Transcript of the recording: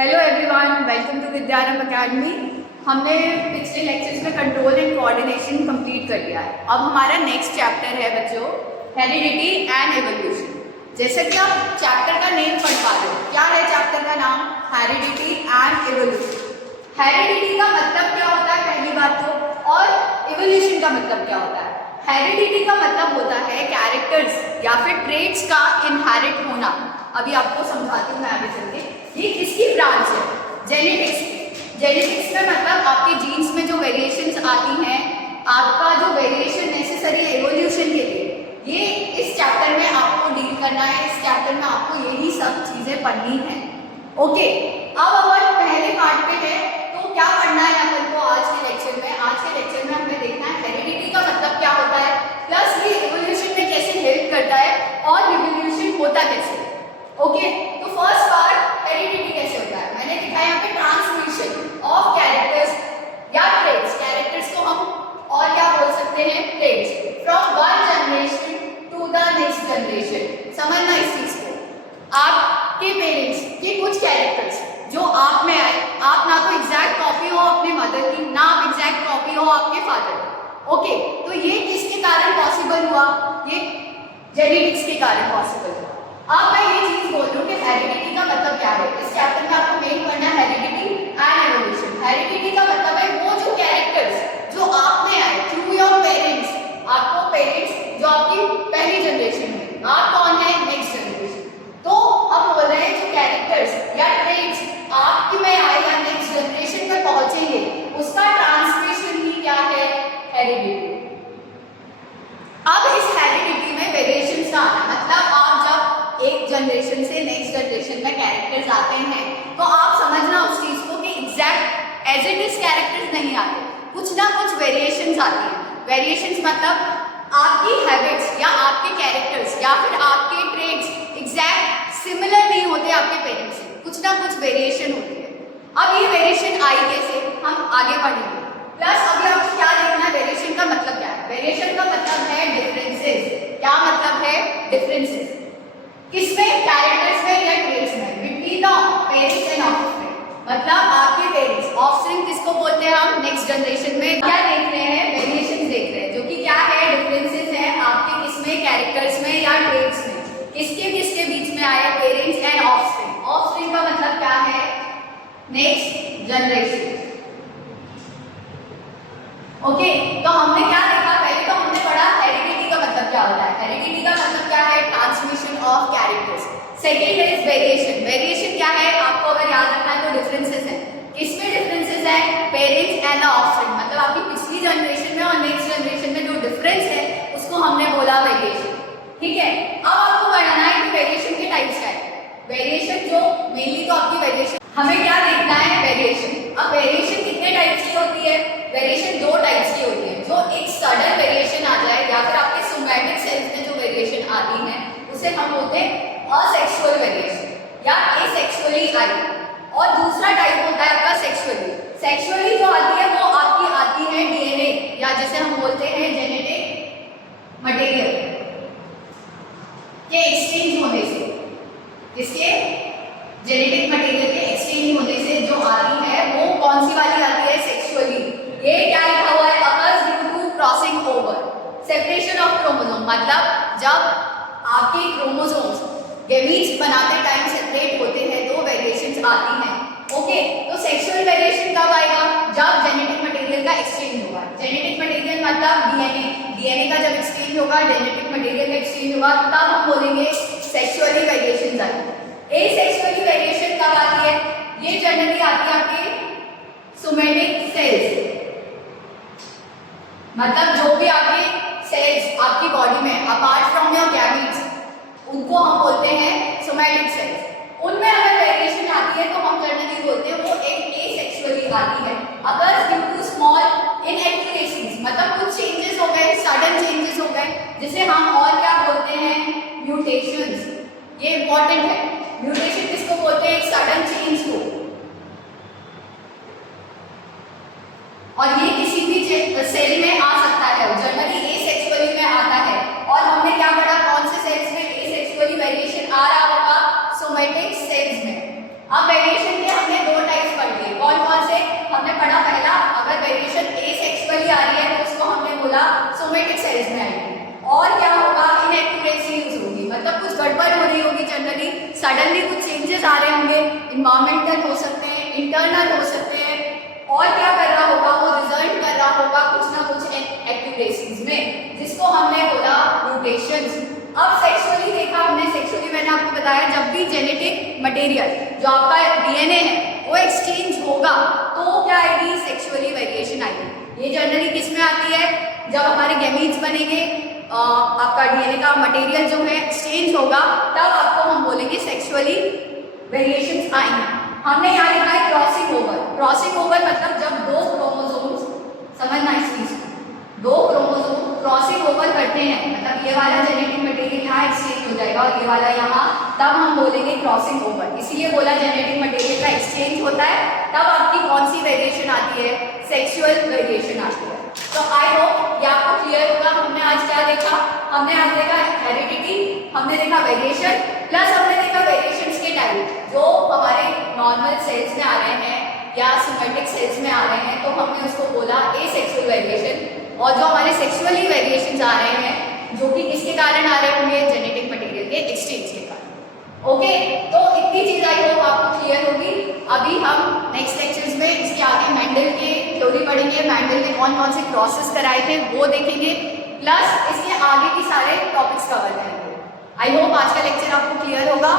Hello everyone, welcome to Vidyarambh academy. हमने पिछले lectures में कंट्रोल एंड कोऑर्डिनेशन कंप्लीट कर लिया है। अब हमारा नेक्स्ट चैप्टर है बच्चों, हेरिडिटी एंड एवोल्यूशन। जैसे कि आप चैप्टर का नेम पढ़ पा रहे हो, क्या है चैप्टर का नाम? Heredity and evolution. हेरिडिटी का मतलब क्या होता है पहली बात तो, और एवोल्यूशन का मतलब क्या होता है? हेरिडिटी का मतलब होता है कैरेक्टर्स या फिर ट्रेट्स का इनहेरिट होना। अभी आपको समझाती हूँ मैं आगे चल के। ये किसकी ब्रांच है? जेनेटिक्स। जेनेटिक्स में मतलब आपके जीन्स में जो वेरिएशंस आती हैं, आपका जो वेरिएशन नेसेसरी है एवोल्यूशन के लिए, ये इस चैप्टर में आपको डील करना है। इस चैप्टर में आपको यही सब चीजें पढ़नी है। ओके, अब अपन पहले पार्ट पे है, तो क्या पढ़ना है अपन को आज के लेक्चर में? आज के लेक्चर में हमें देखना है हेरिडिटी का मतलब क्या होता है, प्लस ये एवोल्यूशन में कैसे हेल्प करता है और रिवोल्यूशन होता कैसे। ओके, तो फर्स्ट पार्ट हेरिडिटी कैसे होता है मैंने दिखाया यहाँ पे, ट्रांसमिशन ऑफ कैरेक्टर्स या ट्रेट्स। कैरेक्टर्स को हम और क्या बोल सकते हैं? Traits. From one generation to the next generation. समझना इस चीज को। आपके पेरेंट्स के कुछ कैरेक्टर्स जो आप में आए, आप ना तो एग्जैक्ट कॉपी हो अपने मदर की, ना आप एग्जैक्ट कॉपी हो आपके फादर की। ओके, तो ये किसके कारण पॉसिबल हुआ? ये जेनेटिक्स के कारण पॉसिबल हुआ। अब मैं ये चीज बोल रही हूँ कि हेरिडिटी का मतलब क्या है। इस चैप्टर में आपको मेन पढ़ना है हेरिडिटी एंड एवोल्यूशन। हेरिडिटी का मतलब है वो जो कैरेक्टर्स जो आप में आए थ्रू योर पेरेंट्स। आपको पेरेंट्स जो आपकी पहली जनरेशन में, आप कौन है? Next generation. तो हम बोल रहे हैं जो कैरेक्टर्स या ट्रेट्स आपके में आए या नेक्स्ट जनरेशन में पहुंचेंगे, उसका ट्रांसमिशन ही क्या है? हेरिडिटी। अब इस हेरिडिटी में वेरिएशंस का आना मतलब आप जब एक जनरेशन से नेक्स्ट जनरेशन में कैरेक्टर्स आते हैं, तो आप समझना उस चीज को कि exact as it is characters नहीं आते, कुछ ना कुछ वेरिएशंस आती हैं। वेरिएशंस मतलब आपकी हैबिट्स या आपके कैरेक्टर्स या फिर आपके ट्रेट्स एग्जैक्ट सिमिलर नहीं होते आपके पेरेंट्स से, कुछ ना कुछ वेरिएशन होती है। अब ये वेरिएशन आई कैसे, हम आगे पढ़ेंगे। प्लस अभी आपको क्या देखना है, वेरिएशन का मतलब क्या है? वेरिएशन का मतलब है डिफरेंसेस। क्या मतलब है? डिफरेंसेस। किसमें? कैरेक्टर्स में या ट्रेट्स में, between the parents and offspring. मतलब आपके पेरेंट्स, ऑफस्प्रिंग किसको बोलते हैं हम? नेक्स्ट जनरेशन में क्या देख रहे हैं? वेरिएशंस देख रहे हैं, जो कि क्या है? डिफरेंसेस है आपके किसमें? कैरेक्टर्स में या ट्रेट्स में। किसके किसके बीच में आए? Parents and offspring. ऑफस्प्रिंग का मतलब क्या है? Next generation. ओके, तो हमने क्या देखा? पहले तो हमने पढ़ा हेरिडिटी का मतलब क्या होता है। हेरिडिटी का मतलब क्या है? Transmission of characters. Second is variation. Variation क्या है? आपको अगर याद रखना है तो डिफरेंसेस है। किसमें डिफरेंसेस है? Parents and the offspring. मतलब आपकी पिछली जनरेशन में और नेक्स्ट जनरेशन में जो डिफरेंस है उसको हमने बोला वेरिएशन। ठीक है, अब आपको बताना है कि वेरिएशन के टाइप्स क्या है। वेरिएशन जो मेनली तो आपकी वेरिएशन, हमें क्या देखना है? वेरिएशन। अब वेरिएशन कितने टाइप्स की होती है? वेरिएशन दो टाइप्स की होती है। जो एक सडन वेरिएशन आ जाए या फिर आपके सोमैटिक सेल्स में जो वेरिएशन आती है उसे हम बोलते हैं असेक्सुअल वेरिएशन या एसेक्सुअली आई। और दूसरा टाइप होता है आपका सेक्सुअली। सेक्सुअली जो आती है वो आपकी आती है डीएनए या जिसे हम बोलते हैं जेनेटिक मटेरियल के एक्सचेंज होने से। इसके जेनेटिक मटेरियल के एक्सचेंज होने से जो आती है वो कौन सी वाली आती है? सेक्सुअली। ये क्या लिखा हुआ है? Occurs due to crossing over, separation of chromosome. मतलब जब आपके क्रोमोसोम्स गैमीट्स बनाते टाइम सेपरेट होते हैं तो वेरिएशंस आती हैं। ओके, तो सेक्सुअल वेरिएशन कब आएगा? जब जेनेटिक मटेरियल का एक्सचेंज होगा। जेनेटिक मटेरियल मतलब डीएनए। डीएनए का जब एक्सचेंज होगा, जेनेटिक मटेरियल का एक्सचेंज होगा, तब हम बोलेंगे सेक्सुअली वेरिएशंस आएंगे। एसेक्सुअली वेरिएशन कब आती है? ये जनरली आती है आपके सोमैटिक सेल्स। मतलब जो भी आपके सेल्स आपकी बॉडी में अपार्ट फ्रॉम योर गैमीट्स, उनको हम बोलते हैं सोमैटिक सेल्स। उनमें अगर वेरिएशन आती है तो हम जनरली बोलते हैं वो एक एसेक्सुअली आती है। अगर ड्यू टू स्मॉल इनएक्यूरेसीज, मतलब कुछ चेंजेस हो गए, सडन चेंजेस हो गए, जिसे हम और क्या बोलते हैं? म्यूटेशंस। ये इंपॉर्टेंट है। म्यूटेशन किसको बोलते हैं? एक सडन चेंज को। और ये किसी भी सेल में आ सकता है, जनरली एसेक्सुअली में आता है। और हमने क्या पढ़ा? कौन से सेल्स में एसेक्सुअली वेरिएशन आ रहा होगा? सोमैटिक सेल्स में। अब वेरिएशन के हमने सडनली कुछ चेंजेस आ रहे होंगे, इन्वायरमेंटल हो सकते हैं, इंटरनल हो सकते हैं, और क्या कर रहा होगा, वो रिजल्ट कर रहा होगा कुछ ना कुछ एक्टिवेशंस में, जिसको हमने बोला म्यूटेशंस। अब सेक्सुअली देखा हमने, सेक्सुअली मैंने आपको बताया जब भी जेनेटिक मटेरियल जो आपका डीएनए है वो एक्सचेंज होगा तो क्या आएगी, सेक्सुअली वेरिएशन आएगी। ये जनरली किस में आती है, जब हमारे गैमीट्स बनेंगे, आपका डीएनए का मटेरियल जो है एक्सचेंज होगा, तब आपको हम बोलेंगे सेक्सुअली वेरिएशंस आएंगे। हमने यहाँ लिखा है क्रॉसिंग ओवर। क्रॉसिंग ओवर मतलब जब दो क्रोमोसोम्स, समझना इस चीज को, दो क्रोमोसोम क्रॉसिंग ओवर करते हैं, मतलब ये वाला जेनेटिक मटेरियल यहाँ एक्सचेंज हो जाएगा और ये वाला यहाँ, तब हम बोलेंगे क्रॉसिंग ओवर। इसीलिए बोला जेनेटिक मटेरियल का एक्सचेंज होता है, तब आपकी कौन सी वेरिएशन आती है, सेक्सुअल वेरिएशन आती है। तो आई होप ये आपको क्लियर होगा। हमने आज क्या देखा, हमने आज देखा हेरिडिटी, हमने देखा वेरिएशन, प्लस हमने देखा वेरिएशंस के टाइप जो हमारे नॉर्मल सेल्स में आ रहे हैं या सोमैटिक सेल्स में आ रहे हैं, तो हमने उसको बोला एसेक्सुअल वेरिएशन। और जो हमारे सेक्सुअली वेरिएशंस आ रहे हैं जो कि किसके कारण आ रहे होंगे, जेनेटिक मटेरियल के एक्सचेंज के कारण। ओके, तो इतनी चीज आई होप आपको क्लियर होगी। अभी हम नेक्स्ट लेक्चर्स में इसके आगे मेंडल के थ्योरी पढ़ेंगे, मेंडल ने कौन कौन से प्रोसेस कराए थे वो देखेंगे, प्लस इसके आगे की सारे टॉपिक्स कवर करेंगे। आई होप आज का लेक्चर आपको क्लियर होगा।